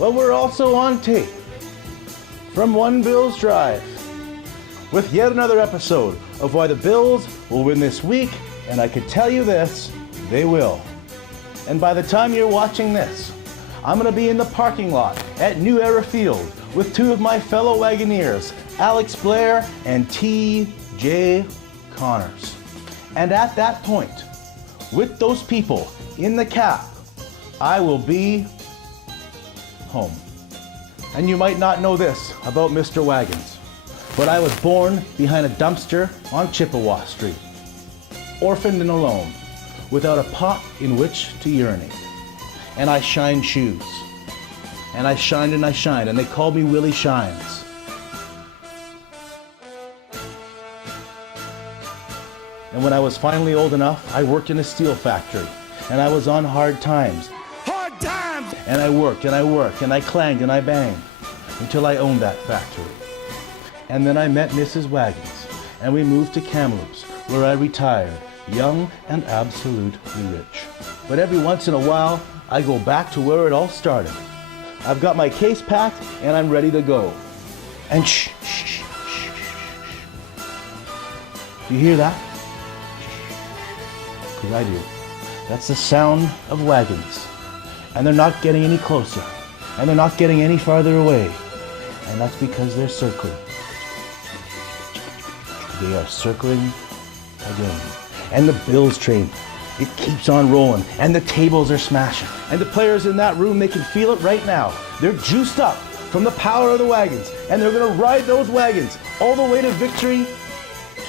Well, we're also on tape from One Bills Drive with yet another episode of why the Bills will win this week, and I can tell you this, they will. And by the time you're watching this, I'm going to be in the parking lot at New Era Field with two of my fellow Wagoneers, Alex Blair and T.J. Connors. And at that point, with those people in the cap, I will be home. And you might not know this about Mr. Wagons, but I was born behind a dumpster on Chippewa Street, orphaned and alone, without a pot in which to urinate. And I shined shoes. And I shined and I shined, and they called me Willie Shines. And when I was finally old enough, I worked in a steel factory, and I was on hard times. Hard times! And I worked, and I worked, and I clanged, and I banged, until I owned that factory. And then I met Mrs. Wagons, and we moved to Kamloops, where I retired, young and absolutely rich. But every once in a while, I go back to where it all started. I've got my case packed, and I'm ready to go. And shh, shh, shh, shh, shh. Do you hear that? Because I do. That's the sound of wagons. And they're not getting any closer. And they're not getting any farther away. And that's because they're circling. They are circling again. And the Bills train, it keeps on rolling. And the tables are smashing. And the players in that room, they can feel it right now. They're juiced up from the power of the wagons. And they're going to ride those wagons all the way to victory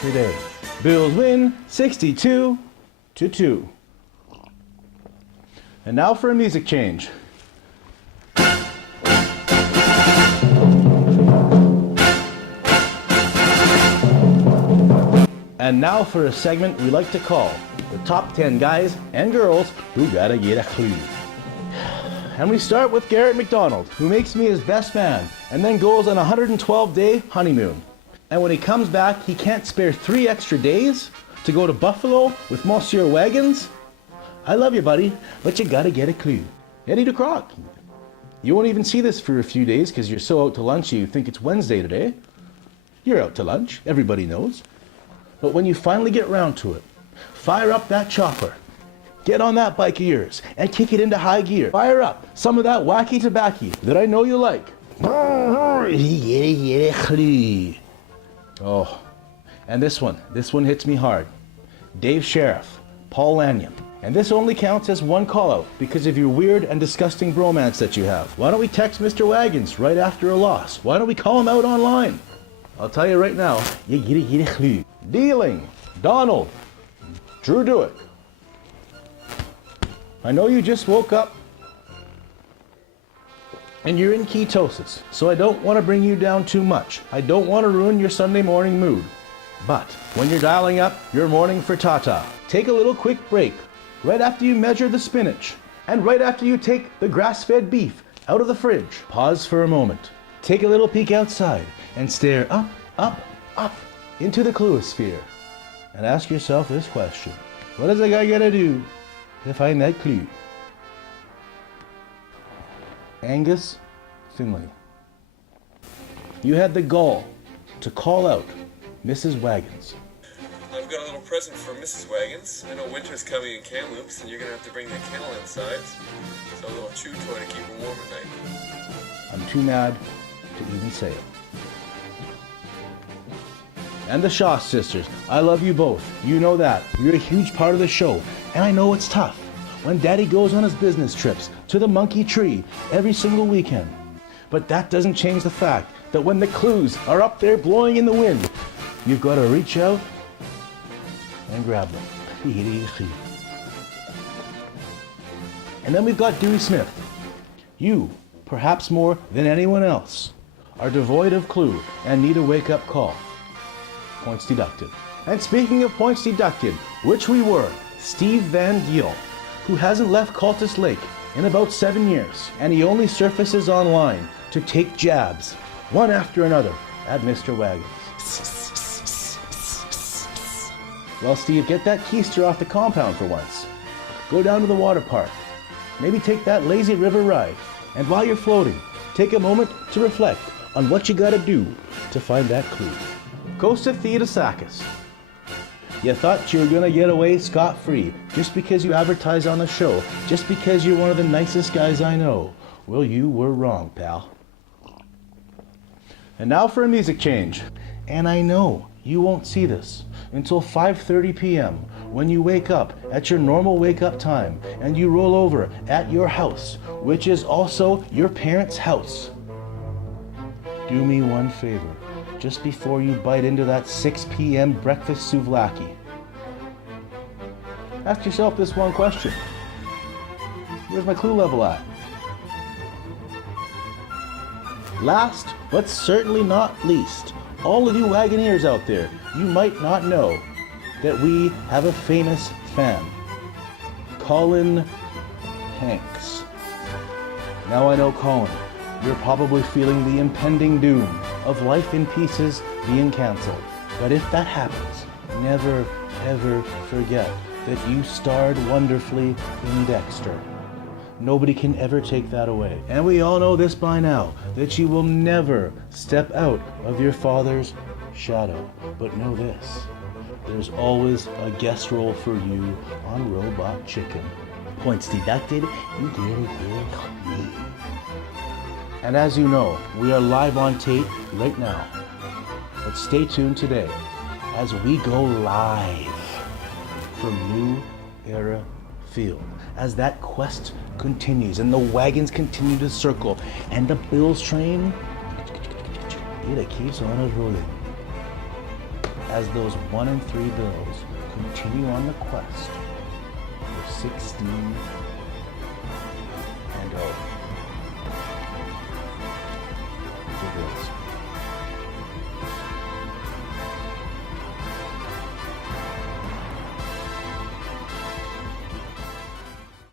today. Bills win 62-2. And now for a music change. And now for a segment we like to call the top 10 guys and girls who gotta get a clue. And we start with Garrett McDonald, who makes me his best man and then goes on a 112-day honeymoon. And when he comes back, he can't spare 3 extra days to go to Buffalo with Monsieur Wagons. I love you, buddy, but you gotta get a clue. Eddie DeCroc. You won't even see this for a few days because you're so out to lunch you think it's Wednesday today. You're out to lunch, everybody knows. But when you finally get round to it, fire up that chopper, get on that bike of yours, and kick it into high gear. Fire up some of that wacky tobacco that I know you like. Oh, and this one hits me hard. Dave Sheriff, Paul Lanyon. And this only counts as one call out because of your weird and disgusting bromance that you have. Why don't we text Mr. Wagons right after a loss? Why don't we call him out online? I'll tell you right now, you get a clue. Dealing, Donald, Drew Dewick. I know you just woke up and you're in ketosis, so I don't want to bring you down too much. I don't want to ruin your Sunday morning mood. But when you're dialing up your morning frittata, take a little quick break right after you measure the spinach and right after you take the grass-fed beef out of the fridge. Pause for a moment. Take a little peek outside and stare up, up, up into the cluosphere and ask yourself this question. What does a guy gotta do to find that clue? Angus Finley. You had the gall to call out Mrs. Wagons. I've got a little present for Mrs. Wagons. I know winter's coming in Kamloops and you're gonna have to bring the kennel inside. So a little chew toy to keep her warm at night. I'm too mad to even say it. And the Shaw sisters, I love you both. You know that. You're a huge part of the show. And I know it's tough when Daddy goes on his business trips to the Monkey Tree every single weekend. But that doesn't change the fact that when the clues are up there blowing in the wind, you've got to reach out and grab them. And then we've got Dewey Smith. You, perhaps more than anyone else, are devoid of clue and need a wake-up call. Points deducted. And speaking of points deducted, which we were, Steve Van Giel, who hasn't left Cultus Lake in about 7 years, and he only surfaces online to take jabs, one after another, at Mr. Wagons. Well, Steve, get that keister off the compound for once. Go down to the water park. Maybe take that lazy river ride. And while you're floating, take a moment to reflect on what you gotta do to find that clue. Costa Theodosakis. You thought you were gonna get away scot-free just because you advertise on the show, just because you're one of the nicest guys I know. Well, you were wrong, pal. And now for a music change. And I know you won't see this until 5:30 p.m. when you wake up at your normal wake-up time and you roll over at your house, which is also your parents' house. Do me one favor, just before you bite into that 6 p.m. breakfast souvlaki. Ask yourself this one question. Where's my clue level at? Last, but certainly not least, all of you Wagoneers out there, you might not know that we have a famous fan, Colin Hanks. Now I know, Colin, you're probably feeling the impending doom of Life in Pieces being canceled. But if that happens, never ever forget that you starred wonderfully in Dexter. Nobody can ever take that away. And we all know this by now, that you will never step out of your father's shadow. But know this, there's always a guest role for you on Robot Chicken. Points deducted, you did it with me. And as you know, we are live on tape right now. But stay tuned today as we go live from New Era Field, as that quest continues and the wagons continue to circle and the Bills train, it keeps on rolling. As those 1 and 3 Bills continue on the quest for 16